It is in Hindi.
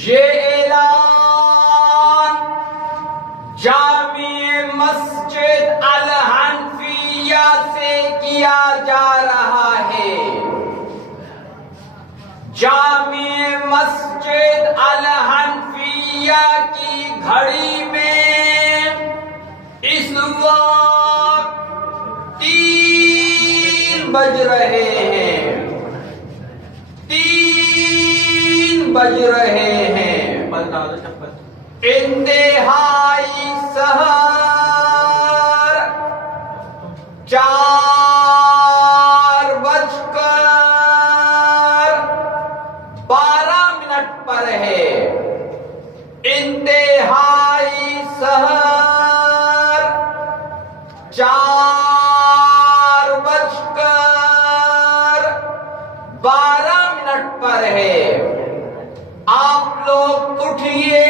ये ऐलान जामिया मस्जिद अल हनफिया से किया जा रहा है। जामिया मस्जिद अल हनफिया की घड़ी में इस वक्त 3 बज रहे हैं। 3 बज रहे हैं। इंतहाई सहर 4:12 पर है। इंतहाई सहर 4:12 पर है। आप लोग उठिए।